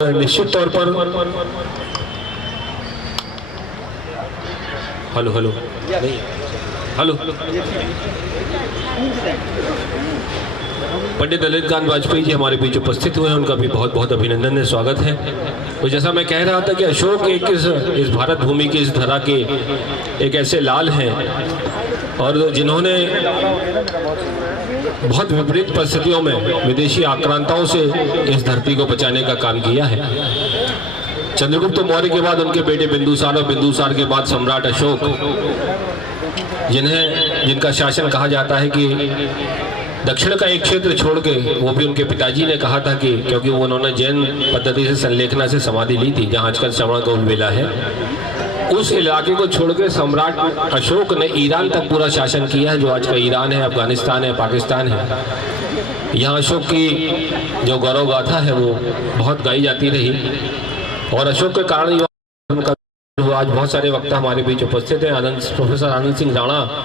निश्चित तौर पर हेलो हेलो नहीं हेलो पंडित ललितकांत वाजपेयी जी हमारे बीच उपस्थित हुए हैं, उनका भी बहुत बहुत अभिनंदन है, स्वागत है। तो जैसा मैं कह रहा था कि अशोक एक इस भारत भूमि की इस धरा के एक ऐसे लाल हैं और जिन्होंने बहुत विपरीत परिस्थितियों में विदेशी आक्रांताओं से इस धरती को बचाने का काम किया है। चंद्रगुप्त मौर्य के बाद उनके बेटे बिंदुसार और बिंदुसार के बाद सम्राट अशोक, जिनका शासन कहा जाता है कि दक्षिण का एक क्षेत्र छोड़ के, वो भी उनके पिताजी ने कहा था कि क्योंकि वो उन्होंने जैन पद्धति से संलेखना से समाधि ली थी, जहाँ आजकल श्रवण का उलबेला है, उस इलाके को छोड़ के सम्राट अशोक ने ईरान तक पूरा शासन किया है, जो आज का ईरान है, अफगानिस्तान है, पाकिस्तान है। यहाँ अशोक की जो गौरव गाथा है वो बहुत गाई जाती रही और अशोक के कारण आज बहुत सारे वक्ता हमारे बीच उपस्थित हैं। प्रोफेसर आनंद सिंह राणा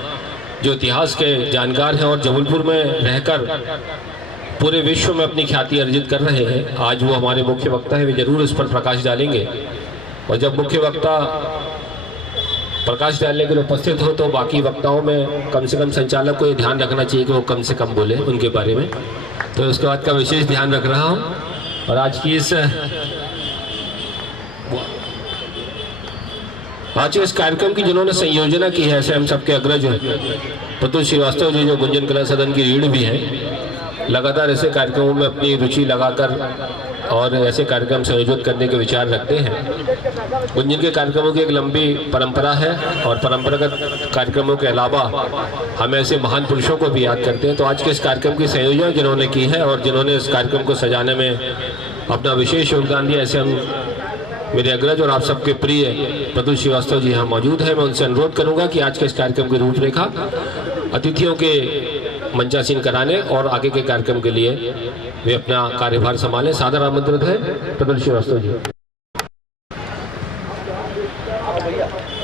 जो इतिहास के जानकार हैं और जबलपुर में रहकर पूरे विश्व में अपनी ख्याति अर्जित कर रहे हैं, आज वो हमारे मुख्य वक्ता है, वे जरूर इस पर प्रकाश डालेंगे। और जब मुख्य वक्ता प्रकाश डालने के लिए उपस्थित हो तो बाकी वक्ताओं में कम से कम संचालक को ये ध्यान रखना चाहिए कि वो कम से कम बोले उनके बारे में, तो उसके बाद का विशेष ध्यान रख रहा हूँ। और आज की इस कार्यक्रम की जिन्होंने संयोजना की है, ऐसे हम सबके अग्रज प्रतुल श्रीवास्तव जी जो गुंजन कला सदन की रीढ़ भी है, लगातार ऐसे कार्यक्रमों में अपनी रुचि लगाकर और ऐसे कार्यक्रम संयोजित करने के विचार रखते हैं। गुंजन के कार्यक्रमों की एक लंबी परंपरा है और परंपरागत कार्यक्रमों के अलावा हम ऐसे महान पुरुषों को भी याद करते हैं। तो आज के इस कार्यक्रम की संयोजन जिन्होंने की है और जिन्होंने इस कार्यक्रम को सजाने में अपना विशेष योगदान दिया, ऐसे हम मेरे अग्रज और आप सबके प्रिय प्रतुल श्रीवास्तव जी यहाँ मौजूद हैं। मैं उनसे अनुरोध करूंगा कि आज के इस कार्यक्रम की रूपरेखा अतिथियों के मंचासीन कराने और आगे के कार्यक्रम के लिए वे अपना कार्यभार संभालें। सादर आमंत्रित है प्रतुल श्रीवास्तव जी।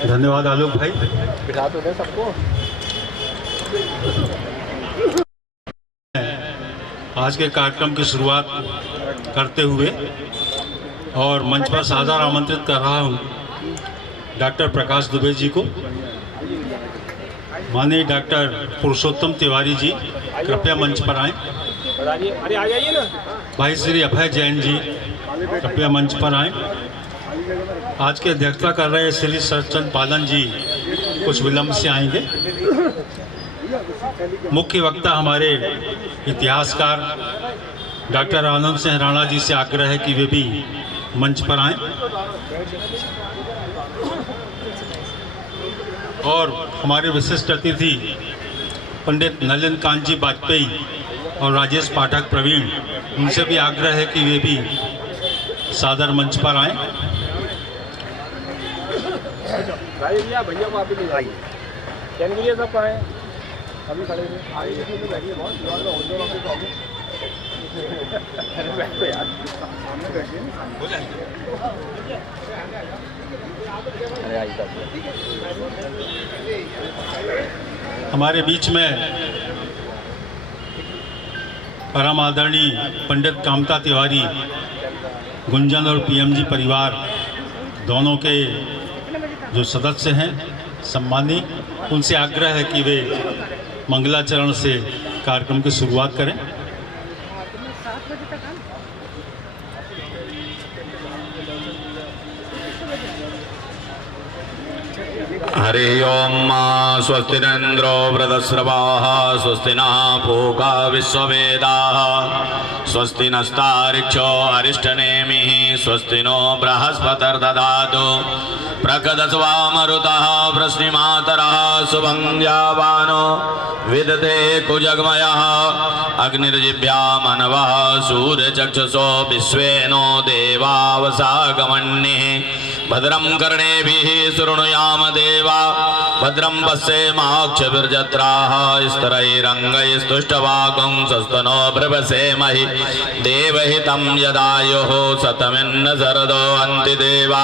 धन्यवाद आलोक भाई। बिठा तो दे सबको। आज के कार्यक्रम की शुरुआत करते हुए और मंच पर सादर आमंत्रित कर रहा हूँ डॉक्टर प्रकाश दुबे जी को। माननीय डॉक्टर पुरुषोत्तम तिवारी जी कृपया मंच पर आएं। अरे आ जाइए ना। भाई श्री अभय जैन जी कृपया मंच पर आएं। आज की अध्यक्षता कर रहे श्री सरचंद पालन जी कुछ विलंब से आएंगे। मुख्य वक्ता हमारे इतिहासकार डॉक्टर आनंद सिंह राणा जी से आग्रह है कि वे भी मंच पर आएं। और हमारे विशिष्ट अतिथि पंडित नलिनकांत जी वाजपेयी और राजेश पाठक प्रवीण, उनसे भी आग्रह है कि वे भी सादर मंच पर आएं। भैया को आप भी ले जाइए, सब कहाँ हैं? अभी खड़े हैं, आगे बैठिए, बहुत दीवार में हो जाओ। हमारे बीच में परम आदरणीय पंडित कामता तिवारी गुंजन और पीएमजी परिवार दोनों के जो सदस्य हैं सम्मानी, उनसे आग्रह है कि वे मंगलाचरण से कार्यक्रम की शुरुआत करें। हरि ओम स्वस्ति नंद्रो वृतस्रवाः स्वस्ति नः पूषा विश्ववेदाः स्वस्ति नस्तार्क्ष्यो अरिष्टनेमिः स्वस्ति नो बृहस्पतिर्दधातु प्रकदस्वामरुतः वृष्णिमातरः शुभं जावानो विदते कुजगमयः अग्निर्जिभ्यामनवः सूर्यचक्षुषो विश्वेनो देवावसागमन्ये भद्रं कर्णेभिः शृणुयाम देवा भद्रं पश्येमाक्षभिर्जत्राः स्तरैरङ्गैस्तुष्टवागुंसस्तनो बृभसेमहि देवहितं यदायुः सतमिन्न शरदो अन्ति देवा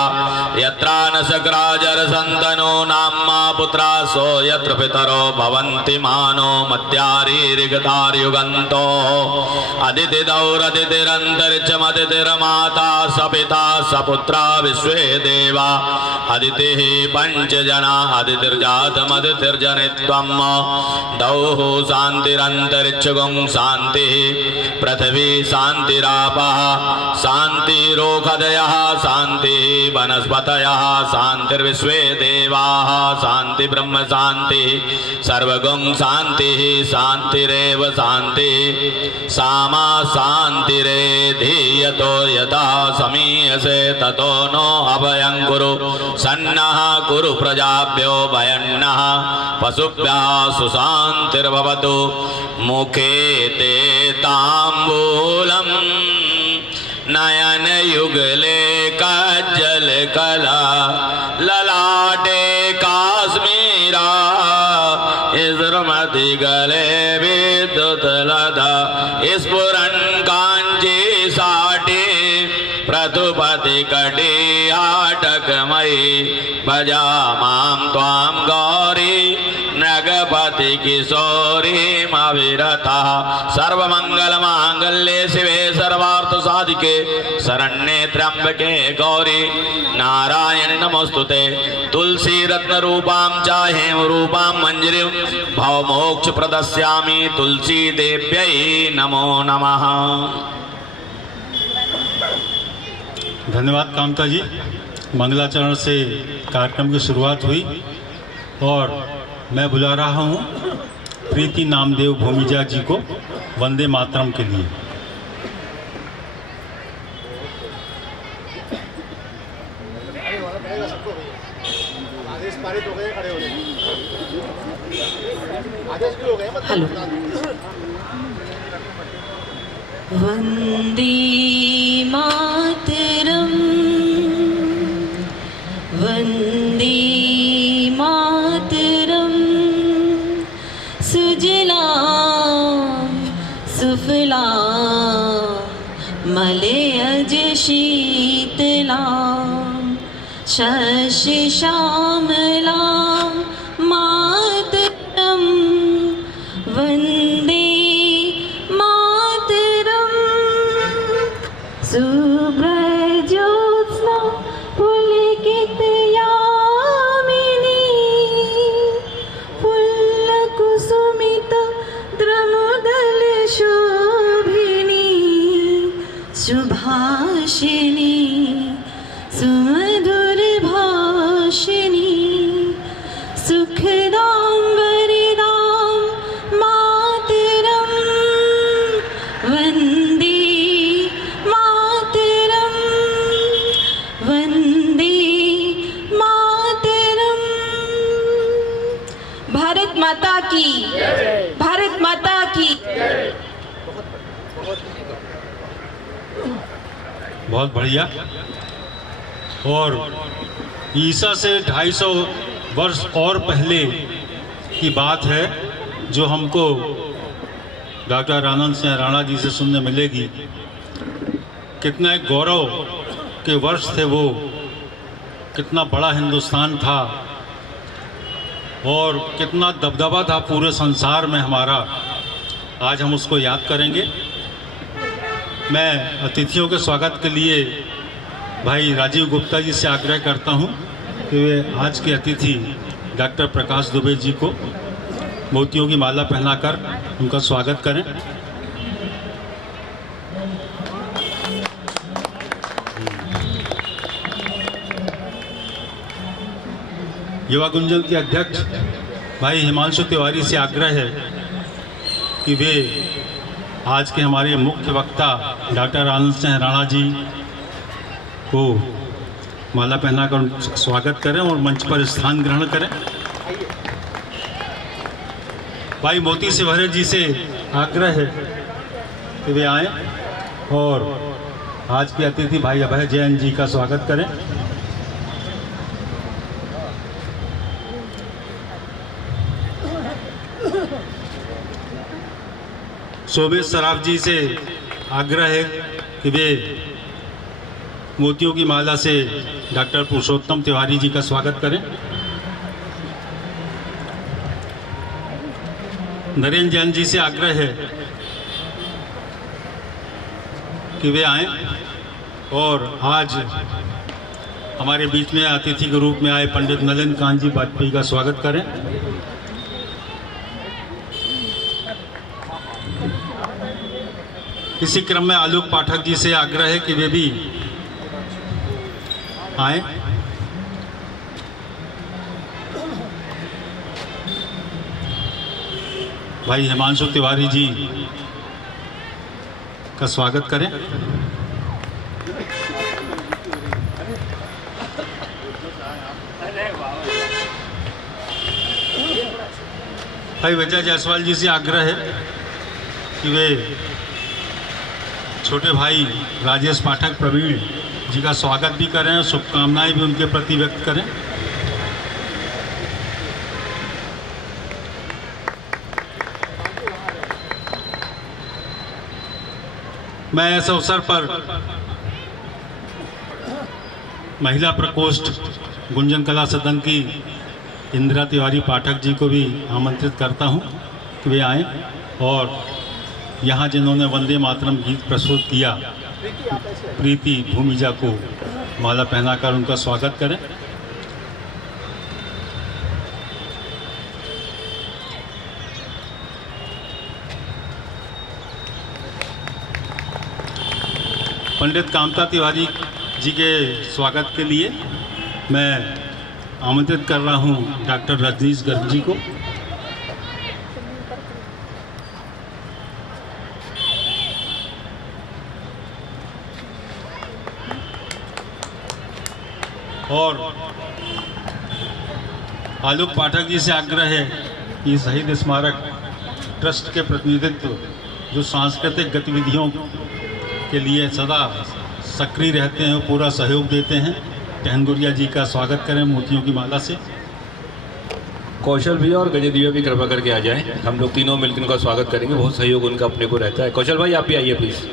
यत्रा न शक्राजरसन्तनो नाम्मा पुत्रासो यत्र पितरो भवन्ति मानो मत्यारीरिगतार्युगन्तो अदितिदौरदितिरन्तरिक्षमदितिर्माता सपिता सपुत्रा विश्वे देवा अदितिः पञ्चजना अदितिर्जातमदितिर्जनित्वं दौः शान्तिरन्तरिक्षगुं शान्तिः पृथिवी शान्तिरापः शान्तिरोखदयः शान्तिः वनस्पतयः शान्तिर्विश्वे देवाः शान्ति ब्रह्म शान्तिः सर्वगुं शान्तिः शान्तिरेव शान्तिः सामा शान्तिरेधीयतो यथा समीयसे ततो नो अभयं कुरु सन्नः कुरु प्रजाभ्यो भयन्नः पशुभ्यः सुशान्तिर्भवतु मुखे ते ताम्बूलं नयन युगले कज्जल कला ललाटे काश्मीरा इस्रमति गले विद्युत लता स्फुरन् कांची साटी प्रतुपति कटी आटकमयी भजा मां त्वां गौरी नगपति किशोरी अविरतः सर्वमंगल मांगल्ये शिवे सर्वार्थ साधिके शरण्ये त्र्यंबके गौरी नारायणि नमोस्तुते तुलसी रत्न रूपां चाहेम रूपां मंजरीं भवमोक्ष प्रदस्यामि तुलसी देव्यै नमो नमः। धन्यवाद कामता जी। मंगलाचरण से कार्यक्रम की शुरुआत हुई और मैं बुला रहा हूँ प्रीति नामदेव भूमिजा जी को वंदे मातरम के लिए। हेलो। वंदे मातरम वंदे मातरम सुजलां सुफलां मलयज शीतलां शशि श्यामलां मातरं वन्दे मातरं शुभ्रज्योत्स्ना पुलकितयामिनी फुल्लकुसुमित द्रमुदलशोभिनी सुभाषिणी सुमधुरभाषिणी सुखदां वरदां मातरं वन्दे मातरं वन्दे मातरं। भारत माता की भारत माता की। बहुत बढ़िया। और ईसा से 250 वर्ष और पहले की बात है जो हमको डॉक्टर आनंद सिंह राणा जी से सुनने मिलेगी। कितना एक गौरव के वर्ष थे वो, कितना बड़ा हिंदुस्तान था और कितना दबदबा था पूरे संसार में हमारा। आज हम उसको याद करेंगे। मैं अतिथियों के स्वागत के लिए भाई राजीव गुप्ता जी से आग्रह करता हूं कि वे आज के अतिथि डॉक्टर प्रकाश दुबे जी को मोतियों की माला पहनाकर उनका स्वागत करें। युवा गुंजन के अध्यक्ष भाई हिमांशु तिवारी से आग्रह है कि वे आज के हमारे मुख्य वक्ता डॉक्टर आनंद सिंह राणा जी को माला पहनाकर स्वागत करें और मंच पर स्थान ग्रहण करें। भाई मोती सिवहरे जी से आग्रह है कि वे आएं और आज के अतिथि भाई अभय जैन जी का स्वागत करें। शोभे सराफ जी से आग्रह है कि वे मोतियों की माला से डॉक्टर पुरुषोत्तम तिवारी जी का स्वागत करें। नरेंद्र जैन जी से आग्रह है कि वे आएं और आज हमारे बीच में अतिथि के रूप में आए पंडित नलिन कांत जी वाजपेयी का स्वागत करें। इसी क्रम में आलोक पाठक जी से आग्रह है कि वे भी आए। भाई हिमांशु तिवारी जी का स्वागत करें। भाई विजय जायसवाल जी से आग्रह है कि वे छोटे भाई राजेश पाठक प्रवीण जी का स्वागत भी करें और शुभकामनाएं भी उनके प्रति व्यक्त करें। मैं इस अवसर पर महिला प्रकोष्ठ गुंजन कला सदन की इंदिरा तिवारी पाठक जी को भी आमंत्रित करता हूं कि वे आएं और यहाँ जिन्होंने वंदे मातरम गीत प्रस्तुत किया प्रीति भूमिजा को माला पहनाकर उनका स्वागत करें। पंडित कामता तिवारी जी के स्वागत के लिए मैं आमंत्रित कर रहा हूं डॉक्टर रजनीश गर्ग जी को। और आलोक पाठक जी से आग्रह है कि शहीद स्मारक ट्रस्ट के प्रतिनिधित्व जो सांस्कृतिक गतिविधियों के लिए सदा सक्रिय रहते हैं, पूरा सहयोग देते हैं, टहनगुरिया जी का स्वागत करें मोतियों की माला से। कौशल भैया और गजय दिव्या भी कृपा करके आ जाएं, हम लोग तीनों मिलकर उनका स्वागत करेंगे। बहुत सहयोग उनका अपने को रहता है। कौशल भाई आप भी आइए प्लीज़।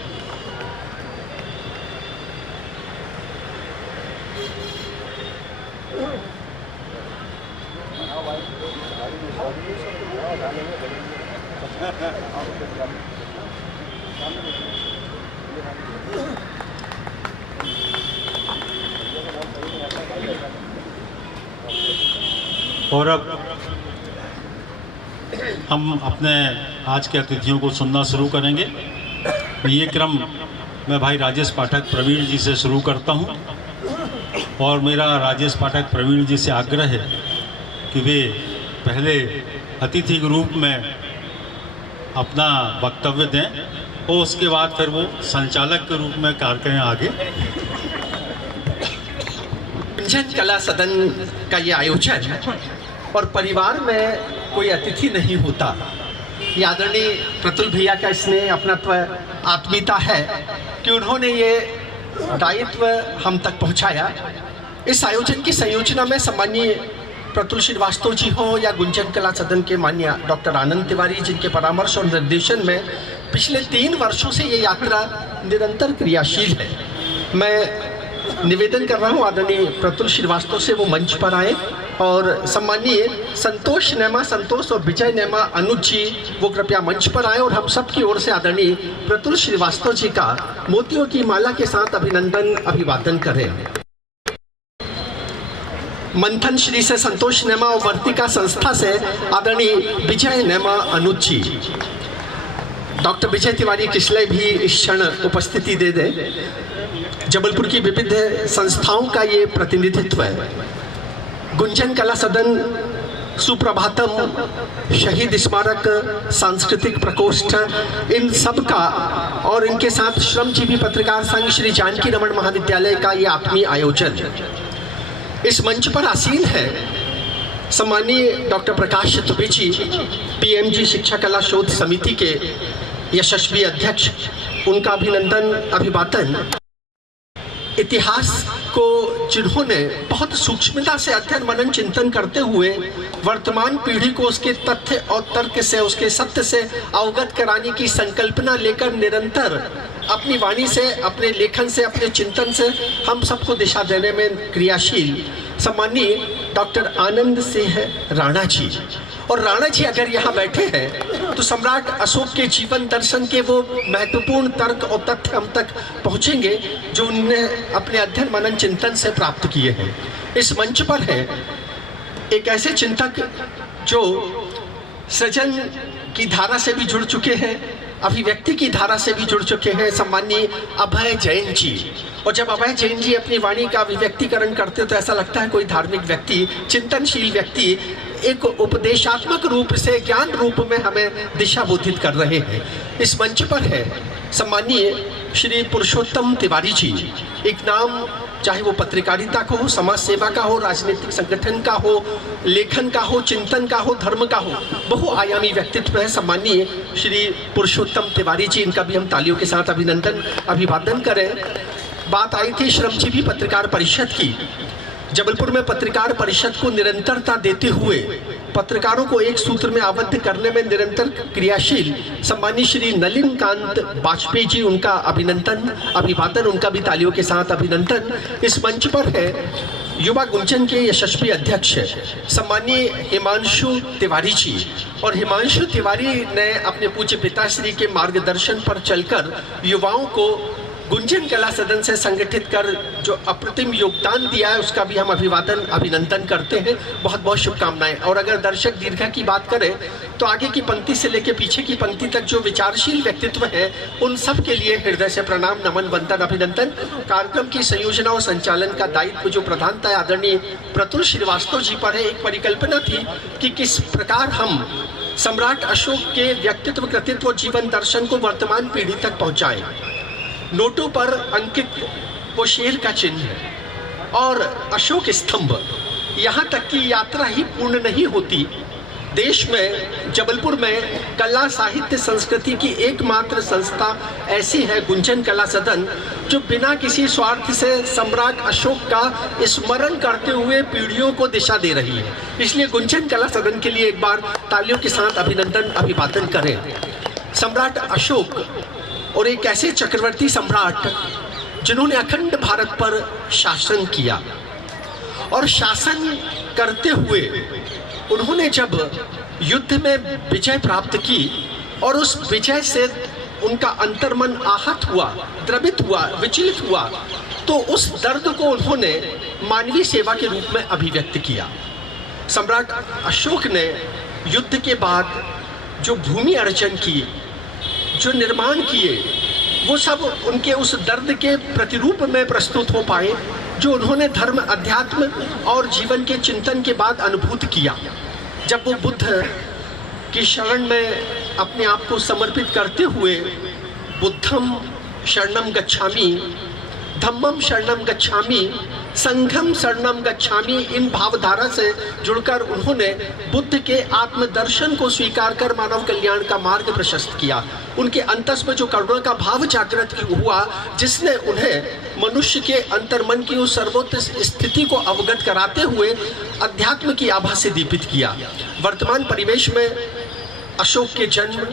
और अब हम अपने आज के अतिथियों को सुनना शुरू करेंगे। ये क्रम मैं भाई राजेश पाठक प्रवीण जी से शुरू करता हूँ और मेरा राजेश पाठक प्रवीण जी से आग्रह है कि वे पहले अतिथि के रूप में अपना वक्तव्य दें और उसके बाद फिर वो संचालक के रूप में कार्य करें आगे। गुंजन कला सदन का ये आयोजन और परिवार में कोई अतिथि नहीं होता। ये आदरणीय प्रतुल भैया का स्नेह अपनात्व आत्मीयता है कि उन्होंने ये दायित्व हम तक पहुंचाया। इस आयोजन की संयोजना में सम्मानीय प्रतुल श्रीवास्तव जी हो या गुंजन कला सदन के माननीय डॉक्टर आनंद तिवारी, जिनके परामर्श और निर्देशन में पिछले 3 वर्षों से ये यात्रा निरंतर क्रियाशील है। मैं निवेदन कर रहा हूँ आदरणीय प्रतुल श्रीवास्तव से वो मंच पर आए और सम्मानीय संतोष नेमा संतोष और विजय नेमा अनुज जी वो कृपया मंच पर आए और हम सब की ओर से आदरणीय प्रतुल श्रीवास्तव जी का मोतियों की माला के साथ अभिनंदन अभिवादन करें। मंथन श्री से संतोष नेमा और वर्तिका संस्था से आदरणीय विजय नेमा अनुज जी। डॉक्टर विजय तिवारी किसले भी इस क्षण उपस्थिति दे दें। जबलपुर की विविध संस्थाओं का ये प्रतिनिधित्व है। गुंजन कला सदन, सुप्रभातम, शहीद स्मारक, सांस्कृतिक प्रकोष्ठ, इन सब का और इनके साथ श्रमजीवी पत्रकार संघ श्री जानकी रमन महाविद्यालय का ये आत्मीय आयोजन इस मंच पर आसीन है। सम्मानीय डॉक्टर प्रकाश चतुर्वेदी जी, पीएमजी शिक्षा कला शोध समिति के यशस्वी अध्यक्ष, उनका अभिनंदन अभिवादन। इतिहास को जिन्होंने बहुत सूक्ष्मता से अध्ययन मनन चिंतन करते हुए वर्तमान पीढ़ी को उसके तथ्य और तर्क से, उसके सत्य से अवगत कराने की संकल्पना लेकर निरंतर अपनी वाणी से, अपने लेखन से, अपने चिंतन से हम सबको दिशा देने में क्रियाशील सम्मानीय डॉक्टर आनंद सिंह राणा जी। और राणा जी अगर यहाँ बैठे हैं तो सम्राट अशोक के जीवन दर्शन के वो महत्वपूर्ण तर्क और तथ्य हम तक पहुँचेंगे जो उन्होंने अपने अध्ययन मनन चिंतन से प्राप्त किए हैं। इस मंच पर है एक ऐसे चिंतक जो सृजन की धारा से भी जुड़ चुके हैं, अभिव्यक्ति की धारा से भी जुड़ चुके हैं, सम्मानीय अभय जैन जी। और जब अभय जैन जी अपनी वाणी का अभिव्यक्तिकरण करते तो ऐसा लगता है कोई धार्मिक व्यक्ति, चिंतनशील व्यक्ति एक उपदेशात्मक रूप से, ज्ञान रूप में हमें दिशा बोधित कर रहे हैं। इस मंच पर है सम्मानीय श्री पुरुषोत्तम तिवारी जी। एक नाम चाहे वो पत्रकारिता का हो, समाज सेवा का हो, राजनीतिक संगठन का हो, लेखन का हो, चिंतन का हो, धर्म का हो, बहुआयामी व्यक्तित्व है सम्मानीय श्री पुरुषोत्तम तिवारी जी। इनका भी हम तालियों के साथ अभिवादन करें। बात आई थी श्रमजीवी पत्रकार परिषद की। जबलपुर में पत्रकार परिषद को निरंतरता देते हुए पत्रकारों को एक सूत्र में आबद्ध करने में निरंतर क्रियाशील सम्मानीय श्री नलिन कांत वाजपेयी जी, उनका अभिवादन, उनका भी तालियों के साथ अभिनंदन। इस मंच पर है युवा गुंजन के यशस्वी अध्यक्ष सम्मानीय हिमांशु तिवारी जी। और हिमांशु तिवारी ने अपने पूज्य पिताश्री के मार्गदर्शन पर चलकर युवाओं को गुंजन कला सदन से संगठित कर जो अप्रतिम योगदान दिया है उसका भी हम अभिनंदन करते हैं। बहुत बहुत शुभकामनाएं। और अगर दर्शक दीर्घा की बात करें तो आगे की पंक्ति से लेकर पीछे की पंक्ति तक जो विचारशील व्यक्तित्व है उन सब के लिए हृदय से प्रणाम, नमन, वंदन, अभिनंदन। कार्यक्रम की संयोजना और संचालन का दायित्व जो प्रधानता आदरणीय प्रतुल श्रीवास्तव जी पर है। एक परिकल्पना थी कि किस प्रकार हम सम्राट अशोक के व्यक्तित्व, कृतित्व और जीवन दर्शन को वर्तमान पीढ़ी तक पहुँचाएं। नोटों पर अंकित वो शेर का चिन्ह है और अशोक स्तंभ। यहाँ तक कि यात्रा ही पूर्ण नहीं होती। देश में, जबलपुर में कला, साहित्य, संस्कृति की एकमात्र संस्था ऐसी है गुंजन कला सदन, जो बिना किसी स्वार्थ से सम्राट अशोक का स्मरण करते हुए पीढ़ियों को दिशा दे रही है। इसलिए गुंजन कला सदन के लिए एक बार तालियों के साथ अभिवादन करें। सम्राट अशोक और एक ऐसे चक्रवर्ती सम्राट जिन्होंने अखंड भारत पर शासन किया, और शासन करते हुए उन्होंने जब युद्ध में विजय प्राप्त की और उस विजय से उनका अंतर्मन आहत हुआ, द्रवित हुआ, विचलित हुआ, तो उस दर्द को उन्होंने मानवीय सेवा के रूप में अभिव्यक्त किया। सम्राट अशोक ने युद्ध के बाद जो भूमि अर्जन की, जो निर्माण किए, वो सब उनके उस दर्द के प्रतिरूप में प्रस्तुत हो पाए जो उन्होंने धर्म, अध्यात्म और जीवन के चिंतन के बाद अनुभूत किया। जब वो बुद्ध की शरण में अपने आप को समर्पित करते हुए बुद्धम शरणम गच्छामि, धम्मम शरणम गच्छामि, संघम शरणम गच्छामि, इन भावधारा से जुड़कर उन्होंने बुद्ध के आत्मदर्शन को स्वीकार कर मानव कल्याण का मार्ग प्रशस्त किया। उनके अंतस में जो करुणा का भाव जागृत हुआ, जिसने उन्हें मनुष्य के अंतर्मन की उस सर्वोच्च स्थिति को अवगत कराते हुए अध्यात्म की आभा से दीपित किया। वर्तमान परिवेश में अशोक के जन्म,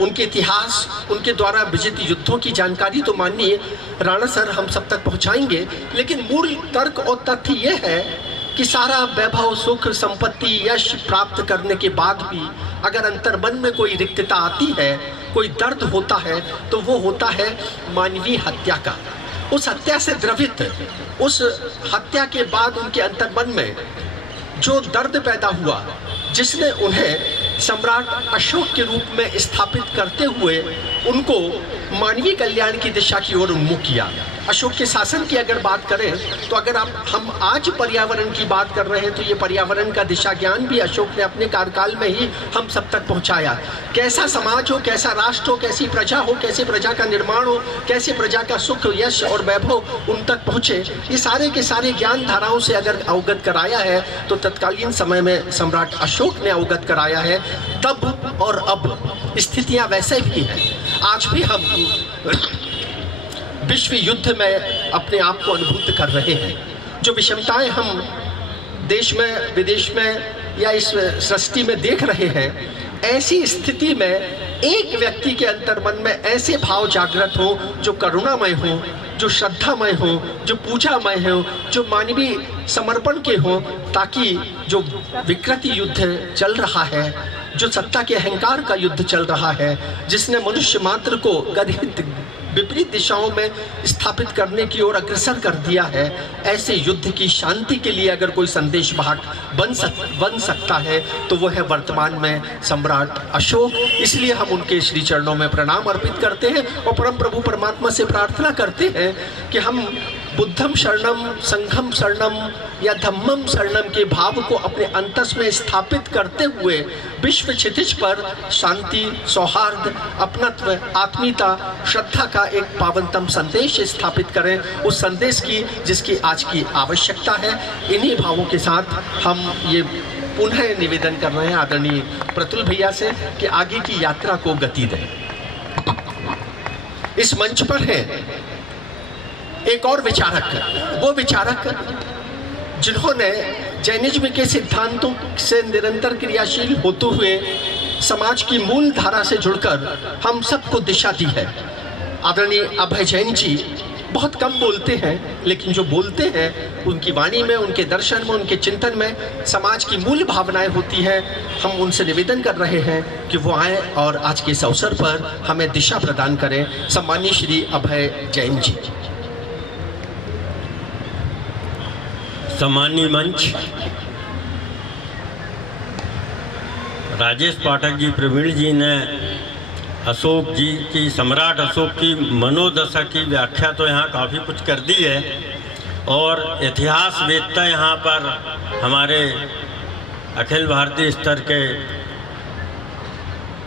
उनके इतिहास, उनके द्वारा विजित युद्धों की जानकारी तो माननीय राणा सर हम सब तक पहुंचाएंगे, लेकिन मूल तर्क और तथ्य ये है कि सारा वैभव, सुख, संपत्ति, यश प्राप्त करने के बाद भी अगर अंतर्मन में कोई रिक्तता आती है, कोई दर्द होता है, तो वो होता है मानवीय हत्या का। उस हत्या से द्रवित, उस हत्या के बाद उनके अंतर्मन में जो दर्द पैदा हुआ, जिसने उन्हें सम्राट अशोक के रूप में स्थापित करते हुए उनको मानवीय कल्याण की दिशा की ओर उन्मुख किया। अशोक के शासन की अगर बात करें तो अगर हम आज पर्यावरण की बात कर रहे हैं तो ये पर्यावरण का दिशा ज्ञान भी अशोक ने अपने कार्यकाल में ही हम सब तक पहुंचाया। कैसा समाज हो, कैसा राष्ट्र हो, कैसी प्रजा हो, कैसे प्रजा का निर्माण हो, कैसे प्रजा का सुख, यश और वैभव उन तक पहुँचे, ये सारे के सारे ज्ञान धाराओं से अगर अवगत कराया है तो तत्कालीन समय में सम्राट अशोक ने अवगत कराया है। तब और अब स्थितियाँ वैसे भी हैं। आज भी हम विश्व युद्ध में अपने आप को अनुभूत कर रहे हैं। जो विषमताएं हम देश में, विदेश में या इस सृष्टि में देख रहे हैं, ऐसी स्थिति में एक व्यक्ति के अंतर्मन में ऐसे भाव जागृत हो जो करुणामय हो, जो श्रद्धामय हो, जो पूजामय हो, जो मानवीय समर्पण के हो, ताकि जो विकृति युद्ध चल रहा है, जो सत्ता के अहंकार का युद्ध चल रहा है, जिसने मनुष्य मात्र को गतिहित विपरीत दिशाओं में स्थापित करने की ओर अग्रसर कर दिया है, ऐसे युद्ध की शांति के लिए अगर कोई संदेश वाहक बन सकता है तो वो है वर्तमान में सम्राट अशोक। इसलिए हम उनके श्री चरणों में प्रणाम अर्पित करते हैं और परम प्रभु परमात्मा से प्रार्थना करते हैं कि हम बुद्धम शरणम, संघम शरणम या धम्मम शरणम के भाव को अपने अंतस में स्थापित करते हुए विश्व क्षितिज पर शांति, सौहार्द, अपनत्व, आत्मीयता, श्रद्धा का एक पावनतम संदेश स्थापित करें, उस संदेश की जिसकी आज की आवश्यकता है। इन्हीं भावों के साथ हम ये पुनः निवेदन कर रहे हैं आदरणीय प्रतुल भैया से कि आगे की यात्रा को गति दें। इस मंच पर है एक और विचारक, वो विचारक जिन्होंने जैनिज्म के सिद्धांतों से निरंतर क्रियाशील होते हुए समाज की मूल धारा से जुड़कर हम सबको दिशा दी है। आदरणीय अभय जैन जी बहुत कम बोलते हैं, लेकिन जो बोलते हैं उनकी वाणी में, उनके दर्शन में, उनके चिंतन में समाज की मूल भावनाएं होती हैं। हम उनसे निवेदन कर रहे हैं कि वो आए और आज के इस अवसर पर हमें दिशा प्रदान करें। सम्माननीय श्री अभय जैन जी। सम्माननीय मंच, राजेश पाठक जी, प्रवीण जी ने अशोक जी की, सम्राट अशोक की मनोदशा की व्याख्या तो यहाँ काफ़ी कुछ कर दी है और इतिहासवेत्ता यहाँ पर हमारे अखिल भारतीय स्तर के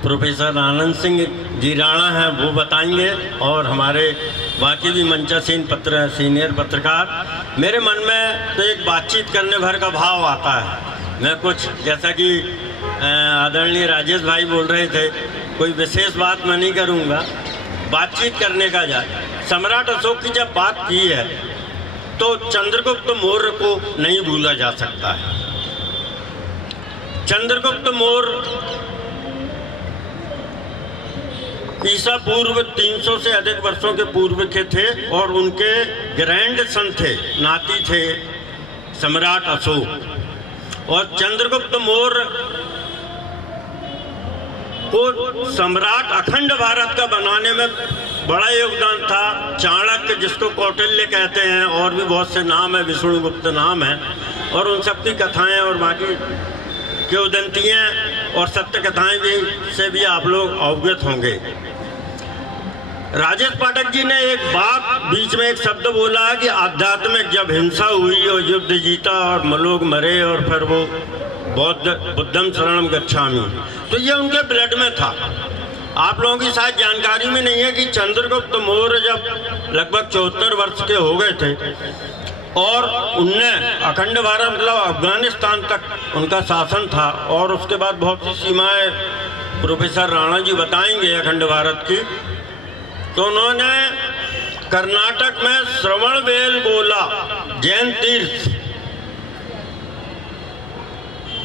प्रोफेसर आनंद सिंह जी राणा हैं, वो बताएंगे और हमारे बाकी भी मंचासीन सीनियर पत्रकार। मेरे मन में तो एक बातचीत करने भर का भाव आता है। मैं कुछ, जैसा कि आदरणीय राजेश भाई बोल रहे थे, कोई विशेष बात मैं नहीं करूँगा, बातचीत करने का जाए। सम्राट अशोक की जब बात की है तो चंद्रगुप्त मौर्य को नहीं भूला जा सकता है। चंद्रगुप्त मौर्य ईसा पूर्व 300 से अधिक वर्षों के पूर्व के थे और उनके ग्रैंड सन थे, नाती थे सम्राट अशोक। और चंद्रगुप्त मौर्य को सम्राट अखंड भारत का बनाने में बड़ा योगदान था। चाणक्य, जिसको कौटिल्य कहते हैं, और भी बहुत से नाम है, विष्णुगुप्त नाम है, और उन सब की कथाएं और बाकी किंवदंतियां और सत्य कथाएं भी से भी आप लोग अवगत होंगे। राजेश पाठक जी ने एक बात बीच में एक शब्द बोला है कि आध्यात्मिक जब हिंसा हुई और युद्ध जीता और लोग मरे और फिर वो बुद्धम शरणम गच्छामि, तो ये उनके ब्लड में था। आप लोगों की शायद जानकारी में नहीं है कि चंद्रगुप्त मौर्य जब लगभग 74 वर्ष के हो गए थे और उनने अखंड भारत मतलब अफगानिस्तान तक उनका शासन था, और उसके बाद बहुत सी सीमाएं प्रोफेसर राणा जी बताएंगे अखंड भारत की। तो उन्होंने कर्नाटक में श्रवणबेलगोला जैन तीर्थ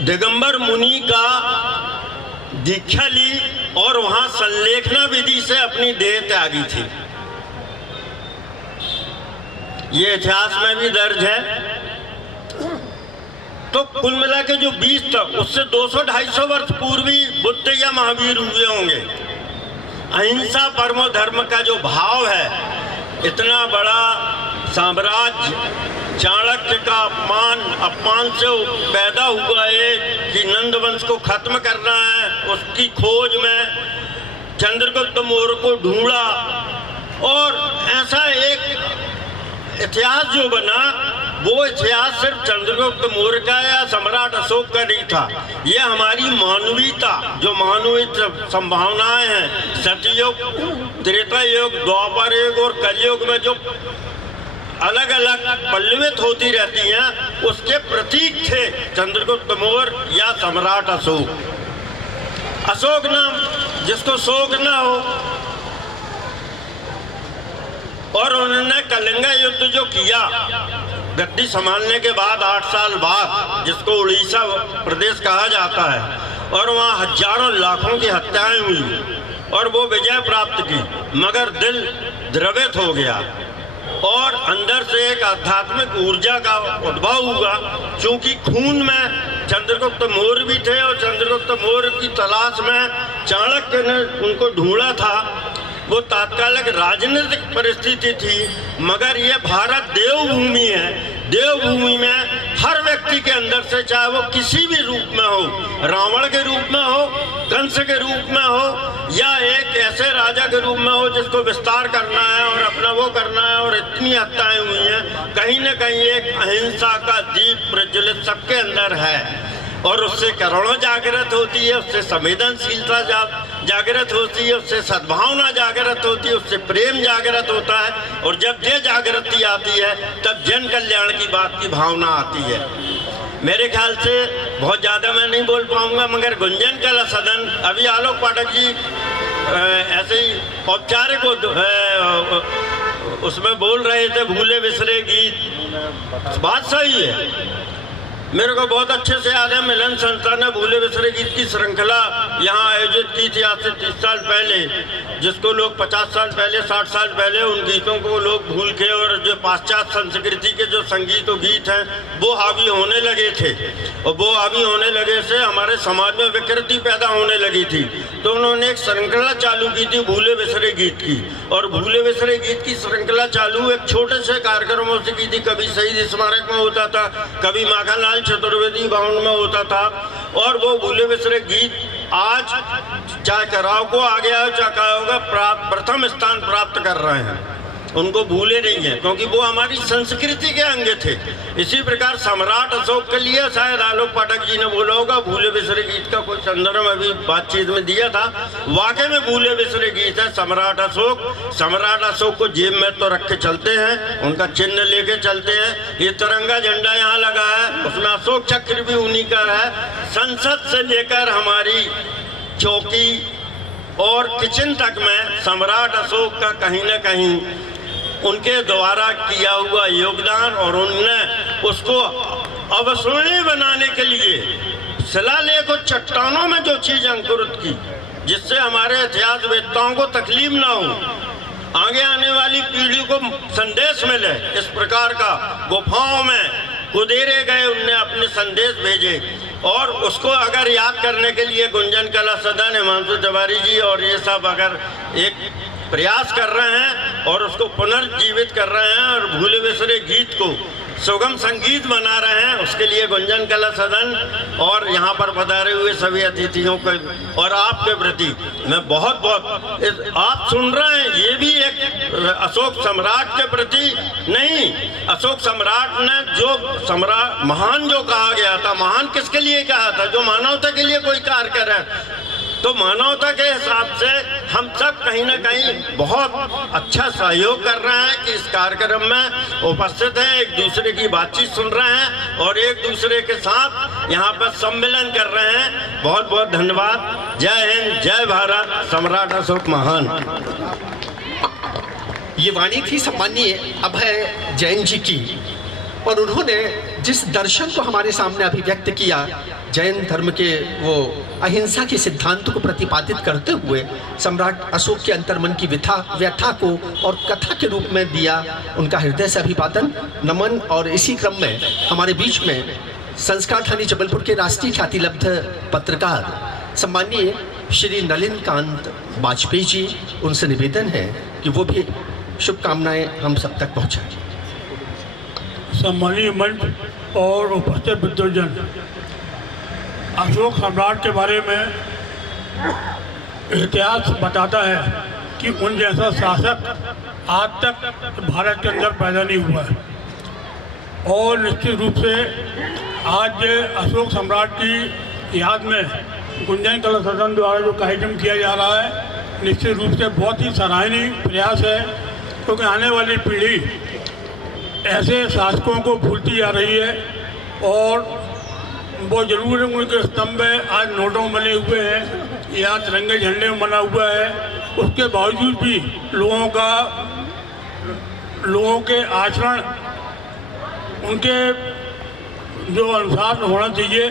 दिगंबर मुनि का दीक्षा ली और वहां संलेखना विधि से अपनी देह त्यागी थी। ये इतिहास में भी दर्ज है। तो कुल मिला के जो 20 था उससे 200-250 वर्ष पूर्व ही बुद्ध या महावीर हुए होंगे। अहिंसा परमो धर्म का जो भाव है, इतना बड़ा साम्राज्य चाणक्य का अपमान से पैदा हुआ है कि नंद वंश को खत्म करना है, उसकी खोज में चंद्रगुप्त मौर्य को ढूंढा और ऐसा एक इतिहास जो बना, वो इतिहास सिर्फ चंद्रगुप्त मौर्य का या सम्राट अशोक का नहीं था। ये हमारी मानवीयता, जो मानवीय संभावनाएं हैं, सतयुग, त्रेता युग, द्वापर युग और कलयुग में जो अलग अलग पल्लवित होती रहती हैं, उसके प्रतीक थे चंद्रगुप्त मौर्य या सम्राट अशोक। अशोक नाम जिसको शोक ना हो और उन्होंने कलिंगा युद्ध जो किया गद्दी संभालने के बाद 8 साल बाद, जिसको उड़ीसा प्रदेश कहा जाता है, और वहाँ हजारों लाखों की हत्याएं हुई और वो विजय प्राप्त की, मगर दिल द्रवित हो गया और अंदर से एक आध्यात्मिक ऊर्जा का उद्भव हुआ। क्योंकि खून में चंद्रगुप्त मौर्य भी थे और चंद्रगुप्त मौर्य की तलाश में चाणक्य ने उनको ढूंढा था। वो तात्कालिक राजनीतिक परिस्थिति थी, मगर ये भारत देवभूमि है। देवभूमि में हर व्यक्ति के अंदर से, चाहे वो किसी भी रूप में हो, रावण के रूप में हो, कंस के रूप में हो, या एक ऐसे राजा के रूप में हो जिसको विस्तार करना है और अपना वो करना है, और इतनी हत्याएं हुई हैं, कहीं न कहीं एक अहिंसा का दीप प्रज्वलित सबके अंदर है और उससे करुणा जागृत होती है, उससे संवेदनशीलता जागृत होती है, उससे सद्भावना जागृत होती है, उससे प्रेम जागृत होता है। और जब ये जागृति आती है तब जन कल्याण की बात की भावना आती है। मेरे ख्याल से बहुत ज़्यादा मैं नहीं बोल पाऊंगा, मगर गुंजन कला सदन, अभी आलोक पाठक जी ऐसे ही औपचारिक उसमें बोल रहे थे, भूले बिसरे गीत, बात सही है। मेरे को बहुत अच्छे से याद है, मिलन संस्था ने भूले बिसरे गीत की श्रृंखला यहाँ आयोजित की थी आज से 30 साल पहले, जिसको लोग 50 साल पहले, 60 साल पहले उन गीतों को लोग भूल के, और जो पाश्चात्य संस्कृति के जो संगीत और गीत हैं वो हावी होने लगे थे, और वो हावी होने लगे से हमारे समाज में विकृति पैदा होने लगी थी। तो उन्होंने एक श्रृंखला चालू की थी भूले बिसरे गीत की, और भूले बिसरे गीत की श्रृंखला चालू एक छोटे से कार्यक्रमों से की थी। कभी शहीद स्मारक में होता था, कभी माखनलाल चतुर्वेदी भवन में होता था, और वो भूले बिसरे गीत आज चाहे कराव को आ गया हो, चाहे कहा होगा, प्रथम स्थान प्राप्त कर रहे हैं। उनको भूले नहीं है, क्योंकि वो हमारी संस्कृति के अंग थे। इसी प्रकार सम्राट अशोक के लिए शायद आलोक पाठक जी ने बोला होगा, भूले बिसरे गीत का कोई संदर्भ अभी बातचीत में दिया था। वाकई में भूले बिसरे गीत है सम्राट अशोक को जेब में तो रख के चलते हैं, उनका चिन्ह लेके चलते हैं। ये तिरंगा झंडा यहाँ लगा है, उसमें अशोक चक्र भी उन्हीं का है। संसद से लेकर हमारी चौकी और किचन तक में सम्राट अशोक का कहीं न कहीं उनके द्वारा किया हुआ योगदान, और उनने उसको अविस्मरणीय बनाने के लिए शिलालेख और चट्टानों में जो चीज अंकुरित की, जिससे हमारे इतिहास वेत्ताओं को तकलीफ ना हो, आगे आने वाली पीढ़ी को संदेश मिले, इस प्रकार का गुफाओं में कुदेरे गए उनने अपने संदेश भेजे। और उसको अगर याद करने के लिए गुंजन कला सदन, हिमांशु तिवारी जी और ये सब अगर एक प्रयास कर रहे हैं और उसको पुनर्जीवित कर रहे हैं और भूले बिसरे गीत को सुगम संगीत बना रहे हैं, उसके लिए गुंजन कला सदन और यहाँ पर पधारे हुए सभी अतिथियों के और आपके प्रति मैं बहुत बहुत, आप सुन रहे हैं, ये भी एक अशोक सम्राट के प्रति नहीं, अशोक सम्राट ने जो सम्राट महान जो कहा गया था, महान किसके लिए कहा था? जो मानवता के लिए कोई कार्य करे। तो मानवता के हिसाब से हम सब कहीं ना कहीं बहुत अच्छा सहयोग कर रहे हैं कि इस कार्यक्रम में उपस्थित हैं, एक दूसरे की बातचीत सुन रहे हैं और एक दूसरे के साथ यहाँ पर सम्मेलन कर रहे हैं। बहुत बहुत धन्यवाद। जय हिंद, जय भारत, सम्राट अशोक महान। ये वाणी थी सम्मानीय अभय जैन जी की, और उन्होंने जिस दर्शन को हमारे सामने अभिव्यक्त किया, जैन धर्म के वो अहिंसा के सिद्धांत को प्रतिपादित करते हुए सम्राट अशोक के अंतर्मन की व्यथा को और कथा के रूप में दिया, उनका हृदय से अभिवादन, नमन। और इसी क्रम में हमारे बीच में संस्कार थानी जबलपुर के राष्ट्रीय ख्यातिलब्ध पत्रकार सम्मानीय श्री नलिन कांत वाजपेयी जी, उनसे निवेदन है कि वो भी शुभकामनाएं हम सब तक पहुँचाएं। सम्मानीय मंच और उपस्थित विद्वजन, अशोक सम्राट के बारे में इतिहास बताता है कि उन जैसा शासक आज तक भारत के अंदर पैदा नहीं हुआ है, और निश्चित रूप से आज अशोक सम्राट की याद में गुंजन कला सदन द्वारा जो कार्यक्रम किया जा रहा है, निश्चित रूप से बहुत ही सराहनीय प्रयास है, क्योंकि आने वाली पीढ़ी ऐसे शासकों को भूलती जा रही है। और वो जरूर उनके स्तंभ आज नोटों में बने हुए हैं या तिरंगे झंडे में बना हुआ है, उसके बावजूद भी लोगों का लोगों के आचरण उनके जो अनुसार होना चाहिए,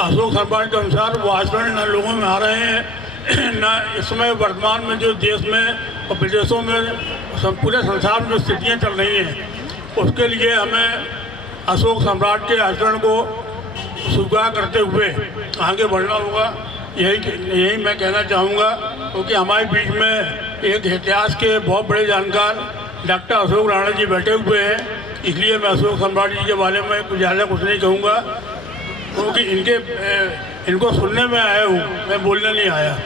अशोक सम्राट के अनुसार वो आचरण न लोगों में आ रहे हैं, न इस समय वर्तमान में जो देश में और विदेशों में पूरे संसार में जो स्थितियाँ चल रही हैं, उसके लिए हमें अशोक सम्राट के आचरण को स्वीकार करते हुए आगे बढ़ना होगा। यही मैं कहना चाहूँगा, क्योंकि हमारे बीच में एक इतिहास के बहुत बड़े जानकार डॉक्टर अशोक राणा जी बैठे हुए हैं, इसलिए मैं अशोक सम्राट जी के बारे में ज़्यादा कुछ नहीं कहूँगा, क्योंकि इनको सुनने में आया हूँ, मैं बोलने नहीं आया।